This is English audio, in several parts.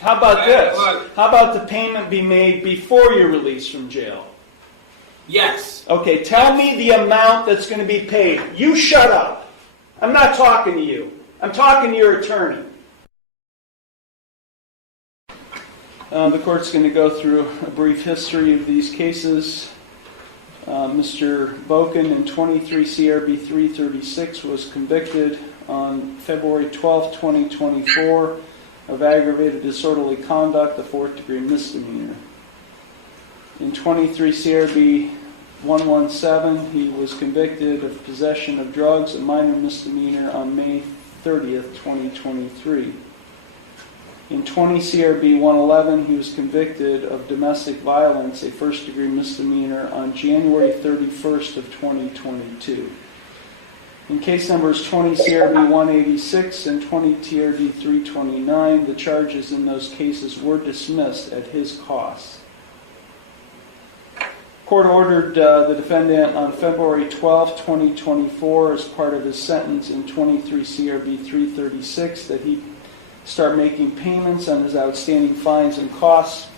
How about this? How about the payment be made before you're released from jail? Yes. Okay, tell me the amount that's going to be paid. You shut up. I'm not talking to you. I'm talking to your attorney. The court's going to go through a brief history of these cases. Mr. Boken in 23 CRB 336 was convicted on February 12, 2024 of aggravated disorderly conduct, a fourth-degree misdemeanor. In 23 CRB 117, he was convicted of possession of drugs, a minor misdemeanor, on May 30th, 2023. In 20 CRB 111, he was convicted of domestic violence, a first-degree misdemeanor, on January 31st of 2022. In case numbers 20 CRB 186 and 20 TRD 329, the charges in those cases were dismissed at his cost. Court ordered the defendant on February 12, 2024, as part of his sentence in 23 CRB 336, that he start making payments on his outstanding fines and costs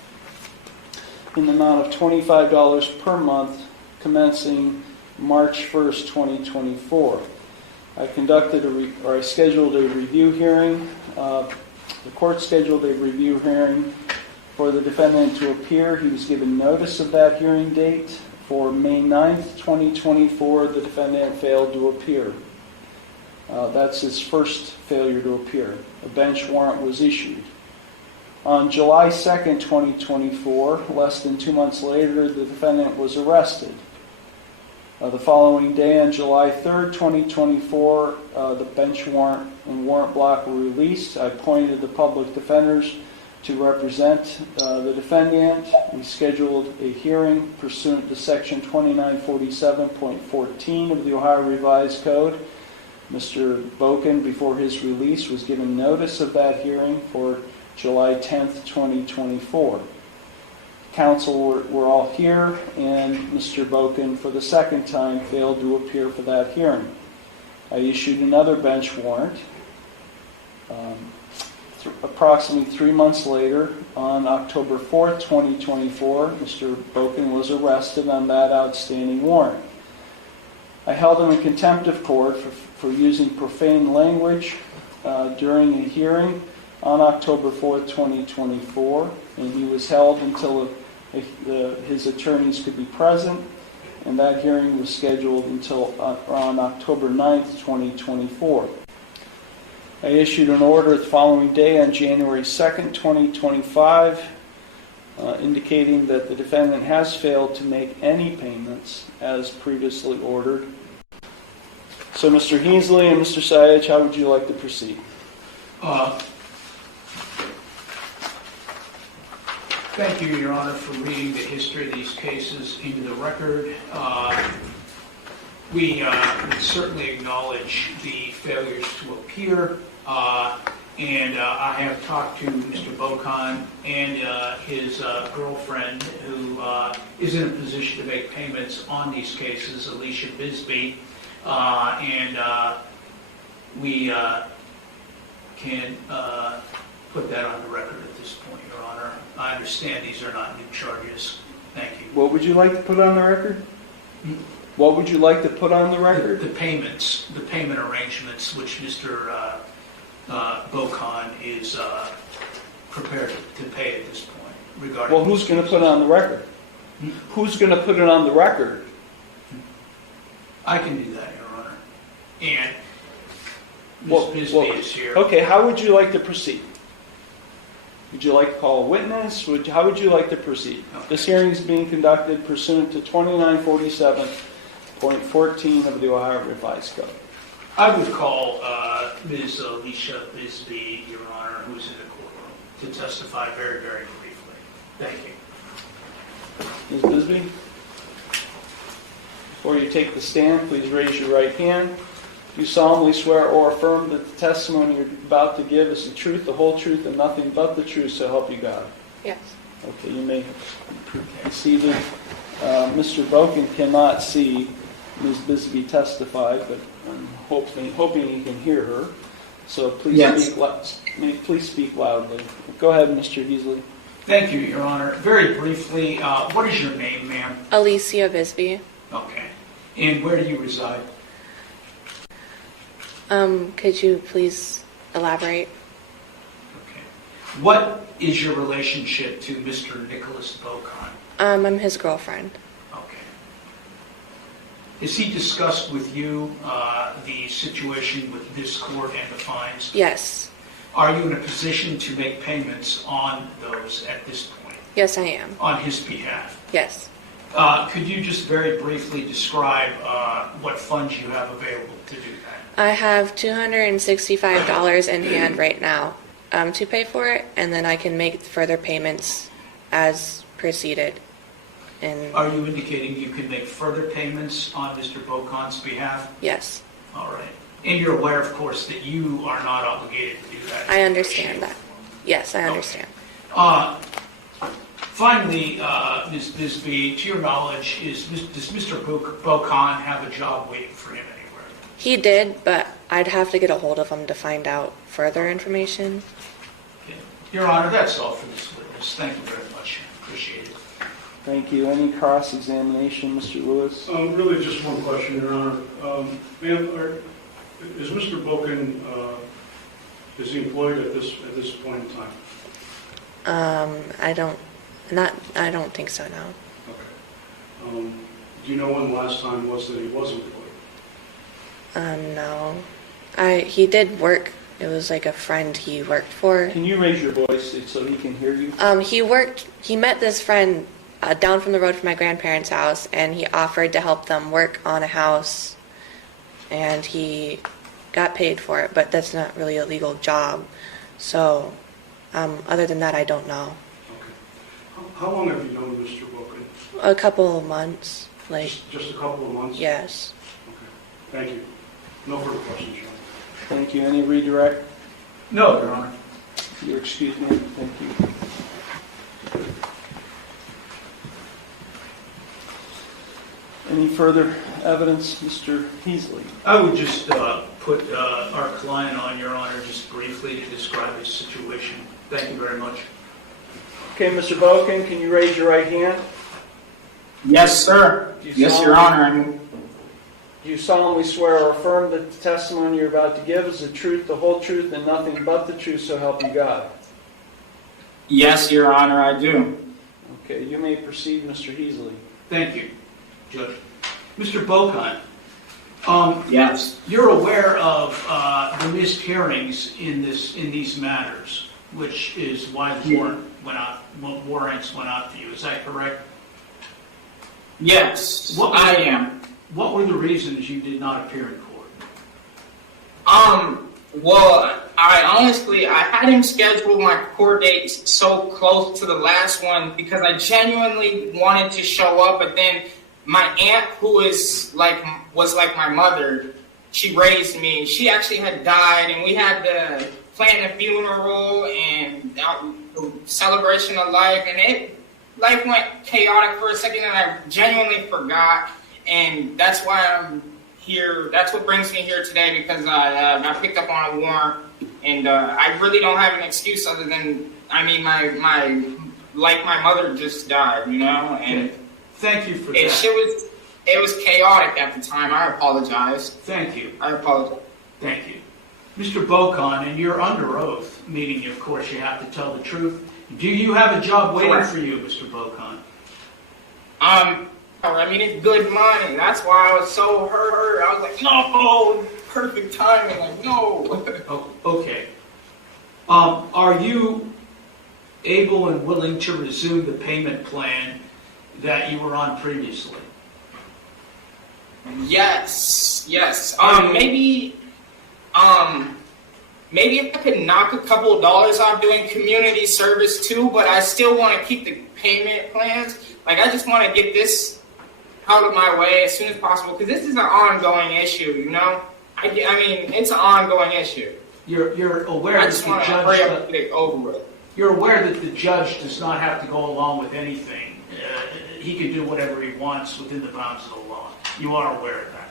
in the amount of $25 per month, commencing March 1st, 2024. I scheduled a review hearing. The court scheduled a review hearing for the defendant to appear. He was given notice of that hearing date. For May 9th, 2024, the defendant failed to appear. That's his first failure to appear. A bench warrant was issued. On July 2nd, 2024, less than 2 months later, the defendant was arrested. The following day, on July 3rd, 2024, the bench warrant and warrant block were released. I appointed the public defenders to represent the defendant. We scheduled a hearing pursuant to Section 2947.14 of the Ohio Revised Code. Mr. Boken, before his release, was given notice of that hearing for July 10th, 2024. Counsel were all here, and Mr. Boken, for the second time, failed to appear for that hearing. I issued another bench warrant. Approximately 3 months later, on October 4th, 2024, Mr. Boken was arrested on that outstanding warrant. I held him in contempt of court for using profane language during a hearing on October 4th, 2024, and he was held until his attorneys could be present, and that hearing was scheduled until on October 9th, 2024. I issued an order the following day on January 2nd, 2025, indicating that the defendant has failed to make any payments as previously ordered. So, Mr. Heasley and Mr. Sayage, how would you like to proceed? Thank you, Your Honor, for reading the history of these cases into the record. We certainly acknowledge the failures to appear, and I have talked to Mr. Boken and his girlfriend, who is in a position to make payments on these cases, Alicia Bisbee, and we can put that on the record at this point, Your Honor. I understand these are not new charges. Thank you. What would you like to put on the record? What would you like to put on the record? The payments, the payment arrangements, which Mr. Boken is prepared to pay at this point regarding. Well, who's going to put it on the record? Who's going to put it on the record? I can do that, Your Honor. And Ms. Bisbee is here. Okay, how would you like to proceed? Would you like to call a witness? How would you like to proceed? Okay. This hearing is being conducted pursuant to 2947.14 of the Ohio Revised Code. I would call Ms. Alicia Bisbee, Your Honor, who's in the courtroom, to testify very, very briefly. Thank you. Ms. Bisbee? Before you take the stand, please raise your right hand. Do you solemnly swear or affirm that the testimony you're about to give is the truth, the whole truth, and nothing but the truth, so help you God? Yes. Okay, you may be seated. Mr. Boken cannot see Ms. Bisbee testify, but I'm hoping he can hear her. So please Yes. please speak loudly. Go ahead, Mr. Heasley. Thank you, Your Honor. Very briefly, what is your name, ma'am? Alicia Bisbee. Okay. And where do you reside? Could you please elaborate? Okay. What is your relationship to Mr. Nicholas Bocon? I'm his girlfriend. Okay. Has he discussed with you the situation with this court and the fines? Yes. Are you in a position to make payments on those at this point, Yes, I am. on his behalf? Yes. Could you just very briefly describe what funds you have available to do that? I have $265 in hand right now to pay for it, and then I can make further payments as proceeded. And Are you indicating you can make further payments on Mr. Bocon's behalf? yes, All right. And you're aware, of course, that you are not obligated to do that? I understand that. Yes, I understand. Finally, Ms. Bisbee, to your knowledge, does Mr. Bocon have a job waiting for him anywhere? He did, but I'd have to get a hold of him to find out further information. Okay. Your Honor, that's all for this witness. Thank you very much. Appreciate it. Thank you. Any cross-examination, Mr. Lewis? Really just one question, Your Honor. Ma'am, is Mr. Bocon, is he employed at this point in time? I don't think so, no. Okay. Do you know when the last time was that he was employed? No. He did work. It was like a friend he worked for. Can you raise your voice so he can hear you? He met this friend down from the road from my grandparents' house, and he offered to help them work on a house, and he got paid for it, but that's not really a legal job. So, other than that, I don't know. Okay. How long have you known Mr. Bocon? A couple of months, Just a couple of months? yes. Okay. Thank you. No further questions, Your Honor. Thank you. Any redirect? No, Your Honor. Your excuse me. Thank you. Any further evidence, Mr. Heasley? I would just put our client on, Your Honor, just briefly to describe his situation. Thank you very much. Okay, Mr. Boken, can you raise your right hand? Yes, sir. Do you Yes, Your solemnly- Honor. Do you solemnly swear or affirm that the testimony you're about to give is the truth, the whole truth, and nothing but the truth, so help you God? Yes, Your Honor, I do. Okay, you may proceed, Mr. Heasley. Thank you, Judge. Mr. Bocon, Yes. you're aware of the missed hearings in these matters, which is why the warrants went out to you. Is that correct? Yes, What was- I am. What were the reasons you did not appear in court? Well, I had him schedule my court dates so close to the last one because I genuinely wanted to show up, but then my aunt, who was like my mother, she raised me. She actually had died, and we had to plan the funeral and the celebration of life, and life went chaotic for a second, and I genuinely forgot, and that's why I'm here. That's what brings me here today, because I picked up on a warrant, and I really don't have an excuse other than, my mother just died, and Okay. Thank you for it that. was chaotic at the time. I apologize. Thank you. I apologize. Thank you. Mr. Bocon, and you're under oath, meaning, of course, you have to tell the truth. Do you have a job waiting Correct. for you, Mr. Bocon? It's good money. That's why I was so hurt. I was like, no, perfect timing. Like, no. Oh, okay. Are you able and willing to resume the payment plan that you were on previously? Yes. Maybe if I could knock a couple of dollars off doing community service too, but I still want to keep the payment plans. Like, I just want to get this out of my way as soon as possible, because this is an ongoing issue, it's an ongoing issue. You're aware I that just the want to hurry up and judge. get it over with. You're aware that the judge does not have to go along with anything. He can do whatever he wants within the bounds of the law. You are aware of that.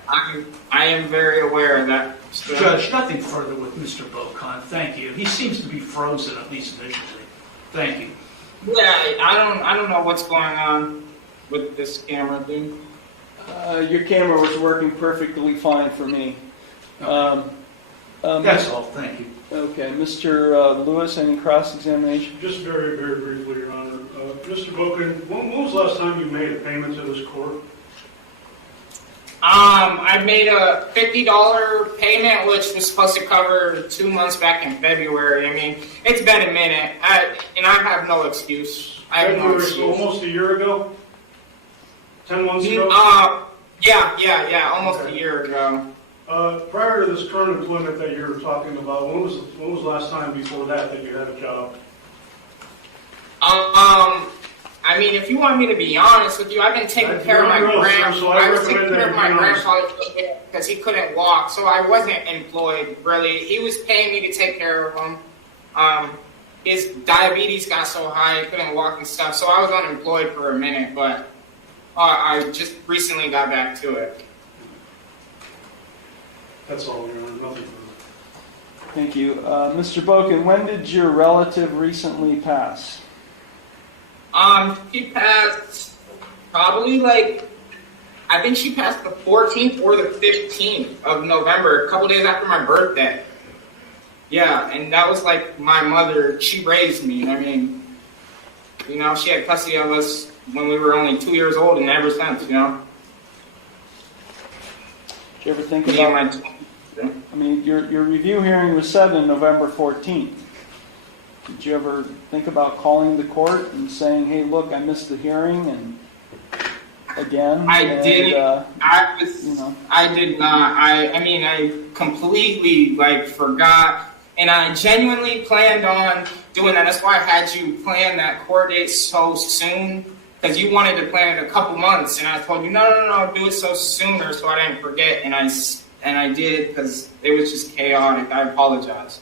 I am very aware of that. Judge, nothing further with Mr. Bocon. Thank you. He seems to be frozen, at least initially. Thank you. Yeah, I don't know what's going on with this camera, dude. Your camera was working perfectly fine for me. That's all. Thank you. Okay, Mr. Lewis, any cross-examination? Just very, very briefly, Your Honor. Mr. Boken, when was the last time you made a payment to this court? I made a $50 payment, which was supposed to cover 2 months back in February. I mean, it's been a minute, and I have no excuse. I have no February, excuse. so almost a year ago? 10 months ago? Yeah, almost a year ago. Prior to this current employment that you're talking about, when was the last time before that you had a job? I mean, if you want me to be honest with you, I've been taking care of my I was taking care of my grandfather because he couldn't walk, so I wasn't employed really. He was paying me to take care of him. His diabetes got so high he couldn't walk and stuff, so I was unemployed for a minute, but I just recently got back to it. That's all, Your Honor, nothing further. Thank you. Mr. Boken, when did your relative recently pass? She passed probably I think she passed the 14th or the 15th of November, a couple days after my birthday. Yeah, and that was my mother. She raised me. I mean, she had custody of us when we were only 2 years old and ever since, Did you ever think Me and about, I mean, your review hearing was set on November 14th. Did you ever think about calling the court and saying, hey, look, I missed the hearing, and again? I did. I did not. I mean, I completely forgot, and I genuinely planned on doing that. That's why I had you plan that court date so soon, because you wanted to plan it a couple months, and I told you no, do it so sooner so I didn't forget, and I did because it was just chaotic. I apologize.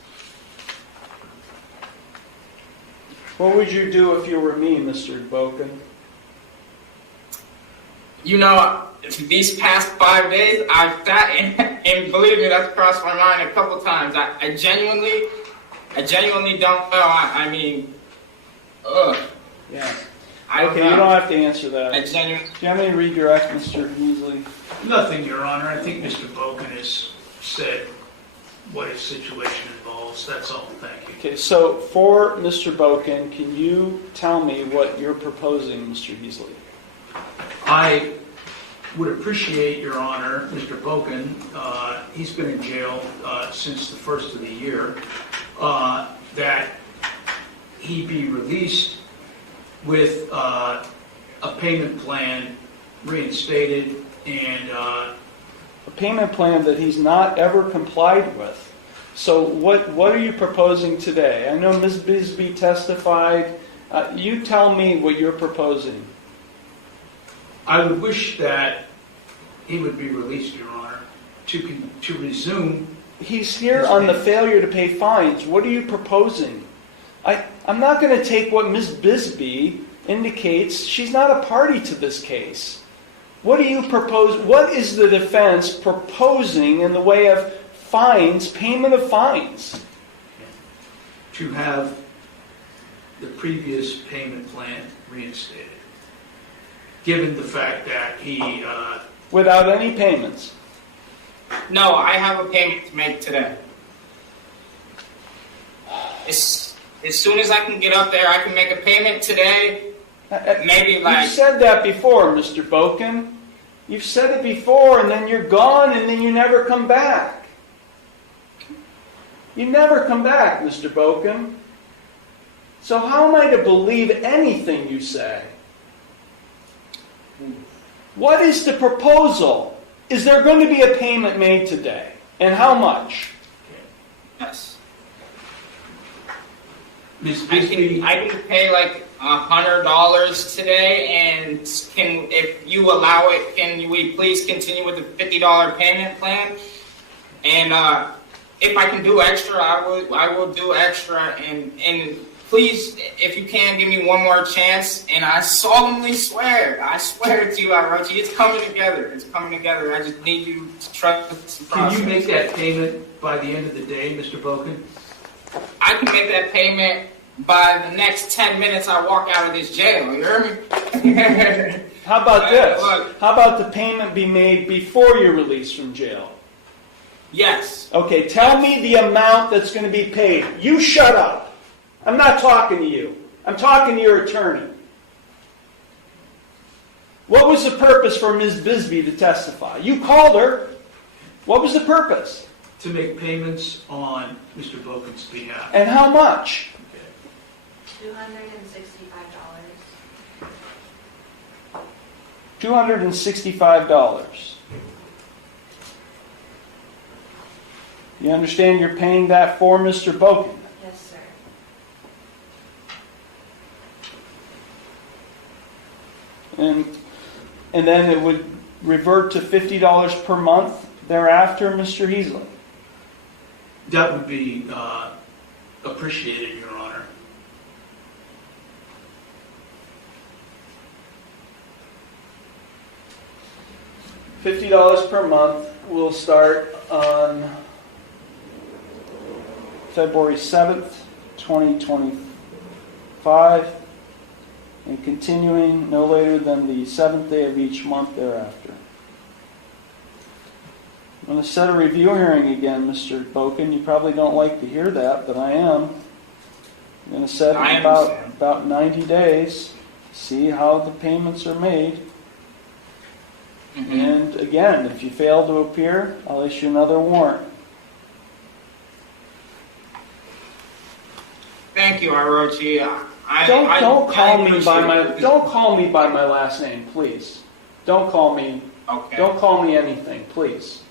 What would you do if you were me, Mr. Boken? These past 5 days, I've sat and believe me, that's crossed my mind a couple times. I genuinely don't know. I mean, ugh. Yeah. I don't Okay, know. you don't have to answer that. I genuinely. Do you have any redirect, Mr. Beasley? Nothing, Your Honor. I think Mr. Boken has said what his situation involves. That's all. Thank you. Okay, so for Mr. Boken, can you tell me what you're proposing, Mr. Beasley? I would appreciate, Your Honor, Mr. Boken, he's been in jail since the first of the year, that he be released with a payment plan reinstated and A payment plan that he's not ever complied with. So what are you proposing today? I know Ms. Bisbee testified. You tell me what you're proposing. I would wish that he would be released, Your Honor, to resume. He's here on the failure to pay fines. What are you proposing? I'm not going to take what Ms. Bisbee indicates. She's not a party to this case. What do you propose? What is the defense proposing in the way of fines, payment of fines? To have the previous payment plan reinstated, given the fact that he... Without any payments? No, I have a payment to make today. As soon as I can get up there, I can make a payment today. Maybe You've said that before, Mr. Boken. You've said it before, and then you're gone, and then you never come back. You never come back, Mr. Boken. So how am I to believe anything you say? What is the proposal? Is there going to be a payment made today? And how much? Yes. Ms. I Bisbee, can pay $100 today, and if you allow it, can we please continue with the $50 payment plan? And if I can do extra, I will do extra. And please, if you can, give me one more chance. And I solemnly swear, I swear to you, Orochi, it's coming together. It's coming together. I just need you to trust the process. Can you make that payment by the end of the day, Mr. Boken? I can make that payment by the next 10 minutes I walk out of this jail. You hear me? How about this? Look. How about the payment be made before you're released from jail? Yes. Okay, tell me the amount that's going to be paid. You shut up. I'm not talking to you. I'm talking to your attorney. What was the purpose for Ms. Bisbee to testify? You called her. What was the purpose? To make payments on Mr. Boken's behalf. And how much? Okay. $265. $265. You understand you're paying that for Mr. Boken? Yes, sir. And then it would revert to $50 per month thereafter, Mr. Heasley? That would be appreciated, Your Honor. $50 per month will start on February 7th, 2025, and continuing no later than the 7th day of each month thereafter. I'm going to set a review hearing again, Mr. Boken. You probably don't like to hear that, but I am. I'm going to set it I in about 90 days, see how the payments are made. And again, if you fail to appear, I'll issue another warrant. Thank you, Orochi. Don't call me by appreciate it. don't call me by my last name, please. Don't call me. Okay. Don't call me anything, please.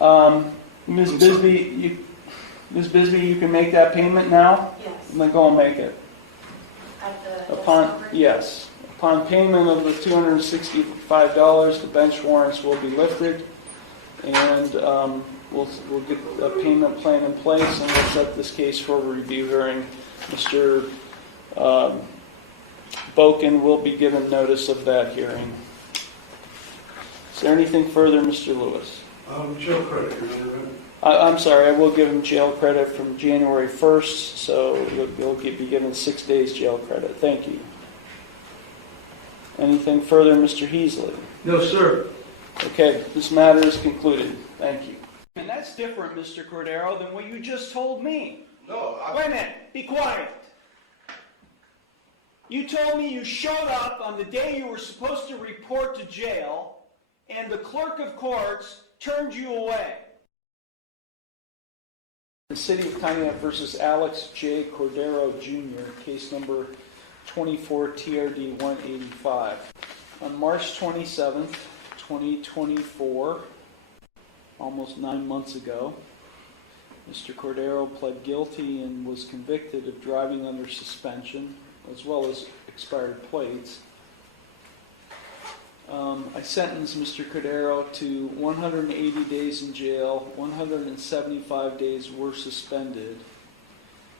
Ms. Bisbee, you can make that payment now. Yes. Then go and make it. At the Yes. Upon payment of the $265, the bench warrants will be lifted, and we'll get a payment plan in place, and we'll set this case for a review hearing. Mr. Boken will be given notice of that hearing. Is there anything further, Mr. Lewis? Jail credit, Your Honor. I'm sorry, I will give him jail credit from January 1st, so you'll be given 6 days jail credit. Thank you. Anything further, Mr. Heasley? No, sir. Okay, this matter is concluded. Thank you. And that's different, Mr. Cordero, than what you just told me. No, Wait a minute. Be quiet. You told me you showed up on the day you were supposed to report to jail, and the clerk of courts turned you away. The City of Pontiac versus Alex J. Cordero Jr., case number 24 TRD 185. On March 27th, 2024, almost 9 months ago, Mr. Cordero pled guilty and was convicted of driving under suspension, as well as expired plates. I sentenced Mr. Cordero to 180 days in jail, 175 days were suspended.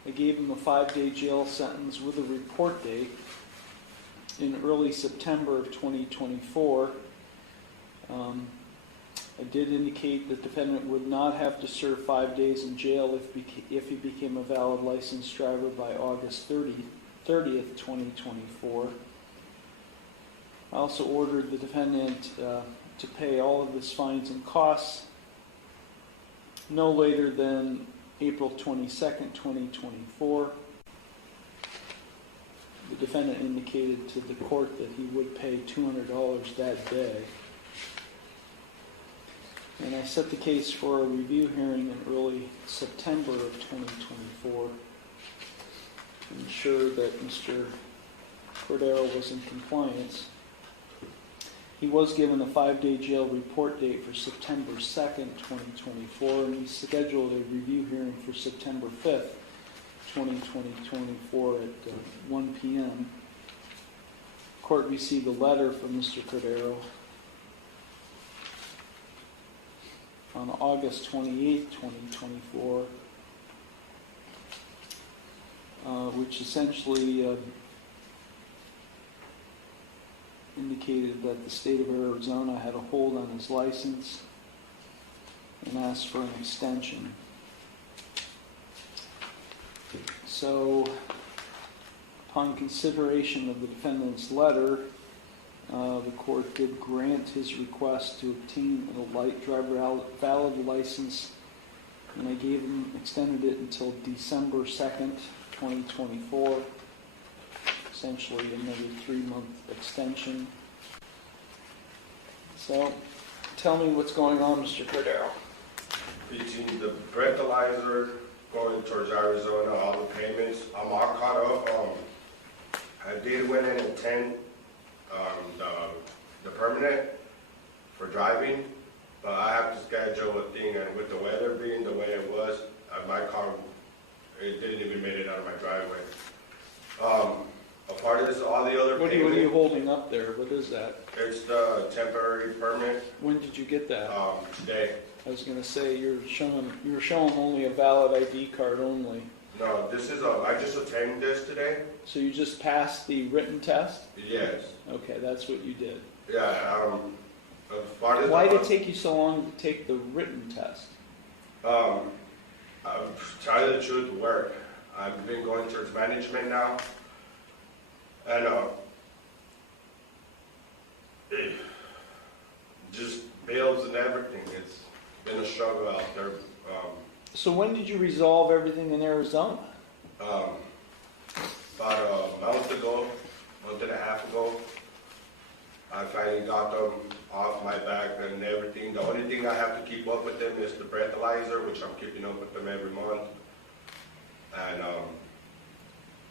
I gave him a 5-day jail sentence with a report date in early September of 2024. I did indicate the defendant would not have to serve 5 days in jail if he became a valid licensed driver by August 30th, 2024. I also ordered the defendant to pay all of his fines and costs no later than April 22nd, 2024. The defendant indicated to the court that he would pay $200 that day. And I set the case for a review hearing in early September of 2024 to ensure that Mr. Cordero was in compliance. He was given a 5-day jail report date for September 2nd, 2024, and he scheduled a review hearing for September 5th, 2024 at 1 p.m. Court received a letter from Mr. Cordero on August 28th, 2024, which essentially indicated that the state of Arizona had a hold on his license and asked for an extension. So, upon consideration of the defendant's letter, the court did grant his request to obtain a light driver valid license, and I extended it until December 2nd, 2024, essentially another 3-month extension. So, tell me what's going on, Mr. Cordero. Between the breathalyzer going towards Arizona, all the payments, I'm all caught up. I did went in and attend the permanent for driving, but I have to schedule a thing, and with the weather being the way it was, my car, it didn't even make it out of my driveway. A part of this, all the other What are you payments, holding up there? What is that? it's the temporary permit, When did you get that? today. I was going to say you were showing only a valid ID card only. No, this is, I just attended this today. So you just passed the written test? Yes. Okay, that's what you did. Yeah, part of Why did it take you so long to take the written test? I'm telling the truth, work. I've been going towards management now, and it just bills and everything. It's been a struggle out there. So when did you resolve everything in Arizona? About a month and a half ago, I finally got them off my back and everything. The only thing I have to keep up with them is the breathalyzer, which I'm keeping up with them every month. And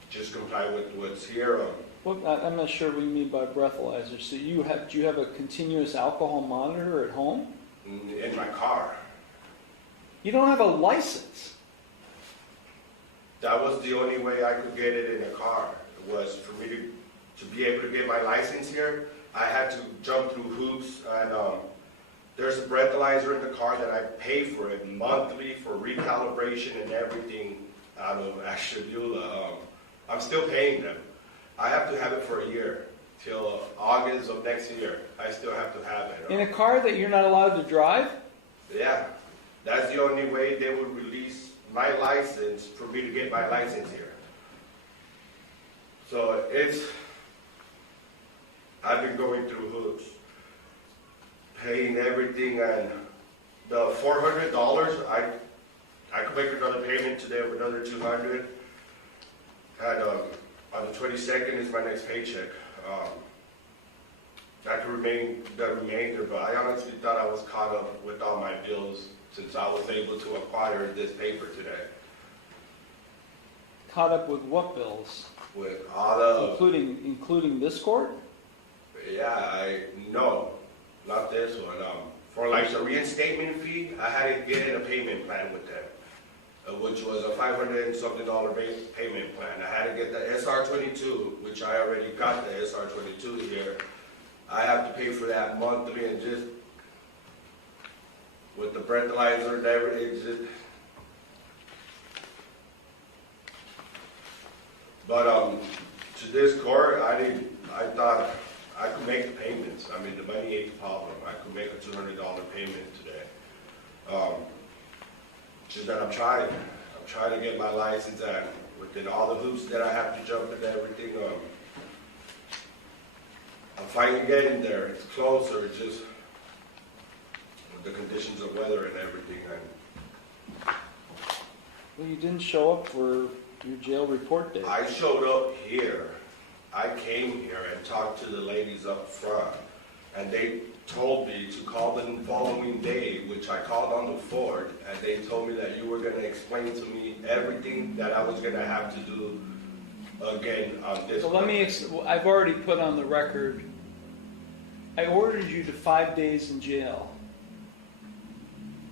just comply with what's here. Well, I'm not sure what you mean by breathalyzer. So do you have a continuous alcohol monitor at home? In my car. You don't have a license. That was the only way I could get it in a car, was for me to be able to get my license here. I had to jump through hoops, and there's a breathalyzer in the car that I pay for it monthly for recalibration and everything out of Ashtabula. I'm still paying them. I have to have it for a year, till August of next year. I still have to have it. In a car that you're not allowed to drive? Yeah, that's the only way they would release my license for me to get my license here. So I've been going through hoops, paying everything, and the $400, I could make another payment today of another $200, and on the 22nd is my next paycheck. I could remain the remainder, but I honestly thought I was caught up with all my bills since I was able to acquire this paper today. Caught up with what bills? With all the, Including this court? no, not this one. For like the reinstatement fee, I had to get in a payment plan with them, which was a $500 and something payment plan. I had to get the SR22, which I already got the SR22 here. I have to pay for that monthly, and just with the breathalyzer and everything, it's just. But to this court, I thought I could make the payments. I mean, the money ain't the problem. I could make a $200 payment today. Just that I'm trying to get my license, and within all the hoops that I have to jump and everything, I'm finally getting there. It's closer. It's just with the conditions of weather and everything. Well, you didn't show up for your jail report date. I showed up here. I came here and talked to the ladies up front, and they told me to call the following day, which I called on the 4th, and they told me that you were going to explain to me everything that I was going to have to do again on this. So I've already put on the record, I ordered you to 5 days in jail.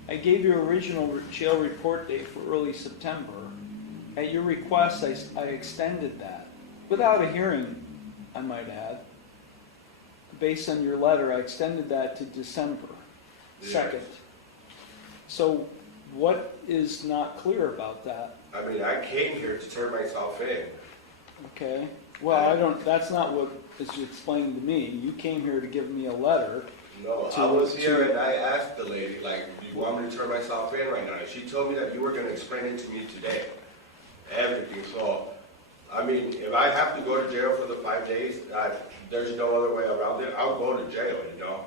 I gave you original jail report date for early September. At your request, I extended that. Without a hearing, I might add. Based on your letter, I extended that to December 2nd. Yes. So what is not clear about that? I mean, I came here to turn myself in. Okay, well, I don't, that's not what is explained to me. You came here to give me a letter. No, I was here and I asked the lady, like, do you want me to turn myself in right now? And she told me that you were gonna explain it to me today, everything. So, I mean, if I have to go to jail for the 5 days, there's no other way around it. I'll go to jail, you know?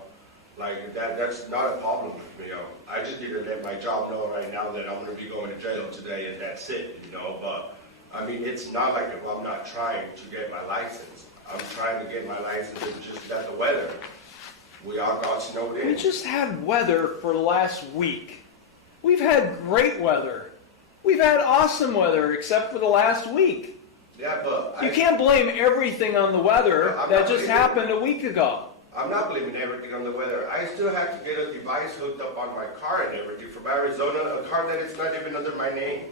Like, that's not a problem with me. I just need to let my job know right now that I'm gonna be going to jail today and that's it, you know? But, I mean, it's not like if I'm not trying to get my license. I'm trying to get my license, it's just that the weather. We all got snowed in. We just had weather for the last week. We've had great weather. We've had awesome weather except for the last week. Yeah, but You can't blame everything on the weather I'm that not just blaming- happened a week ago. I'm not blaming everything on the weather. I still have to get a device hooked up on my car and everything from Arizona, a car that is not even under my name.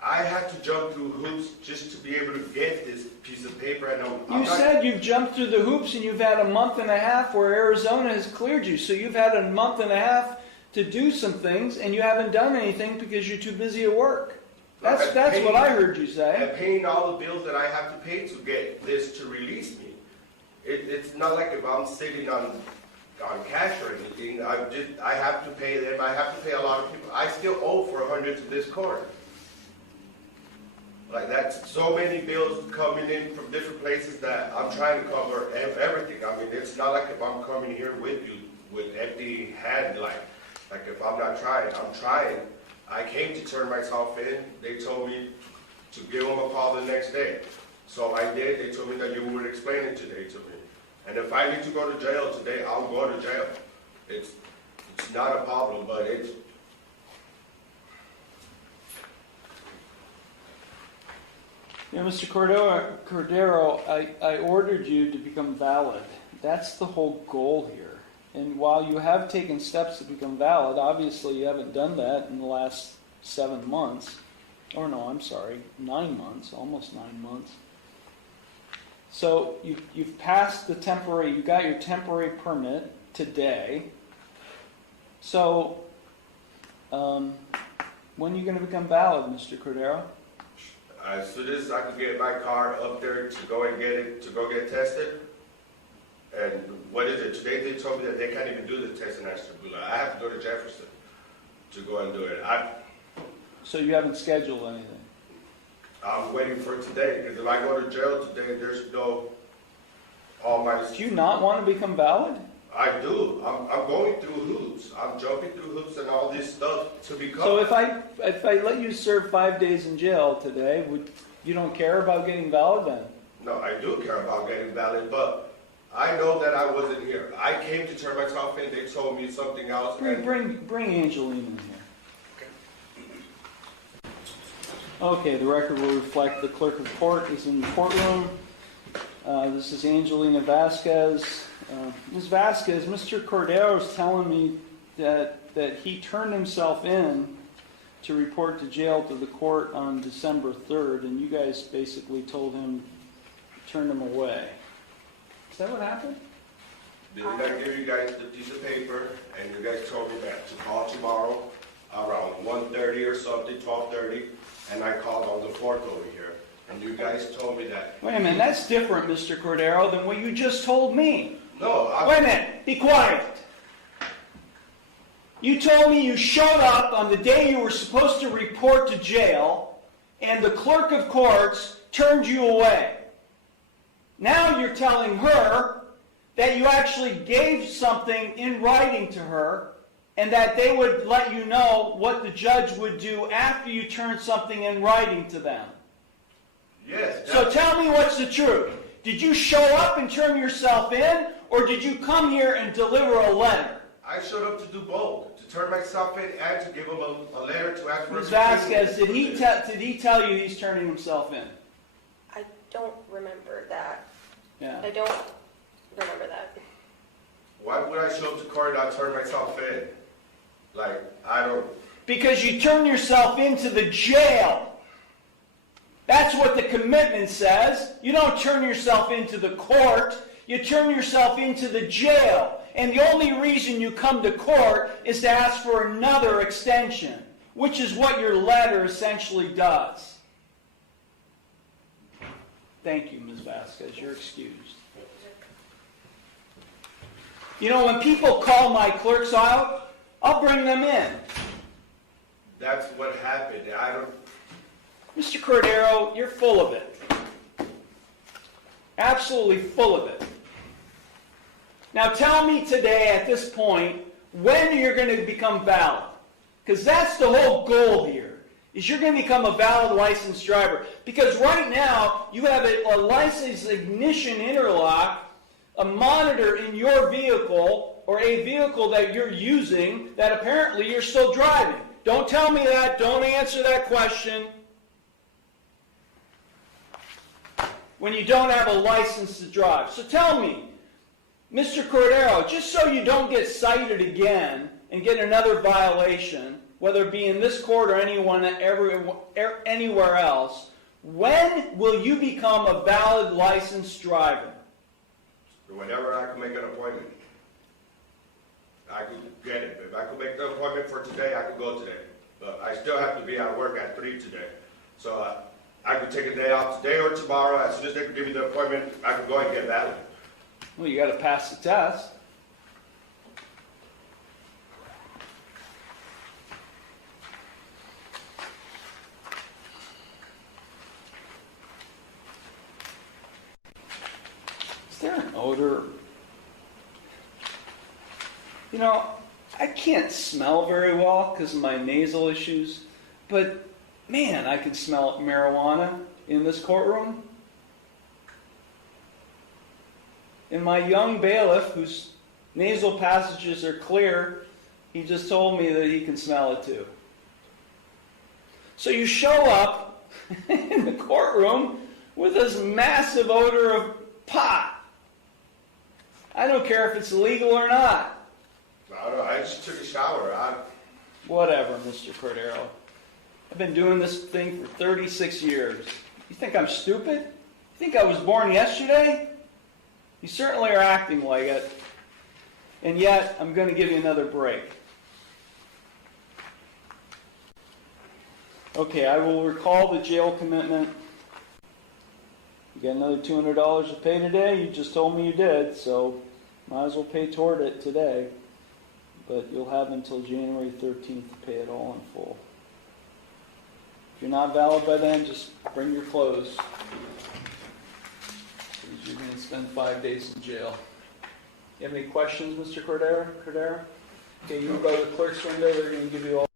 I had to jump through hoops just to be able to get this piece of paper. And I'm You not, said you've jumped through the hoops and you've had a month and a half where Arizona has cleared you. So you've had a month and a half to do some things and you haven't done anything because you're too busy at work. That's what I heard you say. I'm paying all the bills that I have to pay to get this to release me. It's not like if I'm sitting on cash or anything. I have to pay them. I have to pay a lot of people. I still owe for 100 to this court. Like that's so many bills coming in from different places that I'm trying to cover everything. I mean, it's not like if I'm coming here with you with empty hand, like if I'm not trying, I'm trying. I came to turn myself in. They told me to give them a call the next day. So I did. They told me that you would explain it today to me. And if I need to go to jail today, I'll go to jail. It's not a problem, but it's Yeah, Mr. Cordero, I ordered you to become valid. That's the whole goal here. And while you have taken steps to become valid, obviously you haven't done that in the last 7 months. Or no, I'm sorry, 9 months, almost 9 months. So you've passed the temporary, you got your temporary permit today. So when are you going to become valid, Mr. Cordero? as soon as I could get my car up there to go and get it, to go get tested. And what is it? Today they told me that they can't even do the test in Ashtabula. I have to go to Jefferson to go and do it. So you haven't scheduled anything? I'm waiting for today, because if I go to jail today, there's no, all my... Do you not want to become valid? I do. I'm going through hoops. I'm jumping through hoops and all this stuff to become... So if I let you serve 5 days in jail today, you don't care about getting valid then? No, I do care about getting valid, but I know that I wasn't here. I came to turn myself in, they told me something else. And Bring Angelina in here. Okay, the record will reflect the clerk of court is in the courtroom. This is Angelina Vasquez. Ms. Vasquez, Mr. Cordero is telling me that he turned himself in to report to jail to the court on December 3rd, and you guys basically told him, turned him away. Is that what happened? didn't I give you guys the piece of paper, and you guys told me that to call tomorrow around 1:30 or something, 12:30, and I called on the 4th over here, and you guys told me that. Wait a minute, that's different, Mr. Cordero, than what you just told me. No, Wait a minute, be quiet. You told me you showed up on the day you were supposed to report to jail, and the clerk of courts turned you away. Now you're telling her that you actually gave something in writing to her, and that they would let you know what the judge would do after you turned something in writing to them. yes. So tell me what's the truth. Did you show up and turn yourself in, or did you come here and deliver a letter? I showed up to do both, to turn myself in and to give him a letter to ask for Ms. a Vasquez, continuance. did he tell you he's turning himself in? I don't remember that. I Yeah. don't remember that. Why would I show up to court and not turn myself in? Like, I don't... Because you turn yourself into the jail. That's what the commitment says. You don't turn yourself into the court. You turn yourself into the jail. And the only reason you come to court is to ask for another extension, which is what your letter essentially does. Thank you, Ms. Vasquez. You're excused. You know, when people call my clerks out, I'll bring them in. That's what happened. I don't, Mr. Cordero, you're full of it. Absolutely full of it. Now tell me today, at this point, when you're going to become valid. Because that's the whole goal here, is you're going to become a valid licensed driver. Because right now, you have a licensed ignition interlock, a monitor in your vehicle, or a vehicle that you're using, that apparently you're still driving. Don't tell me that. Don't answer that question. When you don't have a license to drive. So tell me, Mr. Cordero, just so you don't get cited again and get another violation, whether it be in this court or anywhere else, when will you become a valid licensed driver? whenever I can make an appointment, I could get it. If I could make the appointment for today, I could go today. But I still have to be at work at 3 today. So I could take a day off today or tomorrow. As soon as they could give me the appointment, I could go and get that one. Well, you got to pass the test. Is there an odor? You know, I can't smell very well because of my nasal issues, but man, I can smell marijuana in this courtroom. And my young bailiff, whose nasal passages are clear, he just told me that he can smell it too. So you show up in the courtroom with this massive odor of pot. I don't care if it's legal or not. I don't know. I just took a shower. Whatever, Mr. Cordero. I've been doing this thing for 36 years. You think I'm stupid? You think I was born yesterday? You certainly are acting like it. And yet, I'm going to give you another break. Okay, I will recall the jail commitment. You got another $200 to pay today? You just told me you did, so might as well pay toward it today. But you'll have until January 13th to pay it all in full. If you're not valid by then, just bring your clothes. Because you're going to spend 5 days in jail. You have any questions, Mr. Cordero? Okay, you can go to the clerk's window. They're going to give you all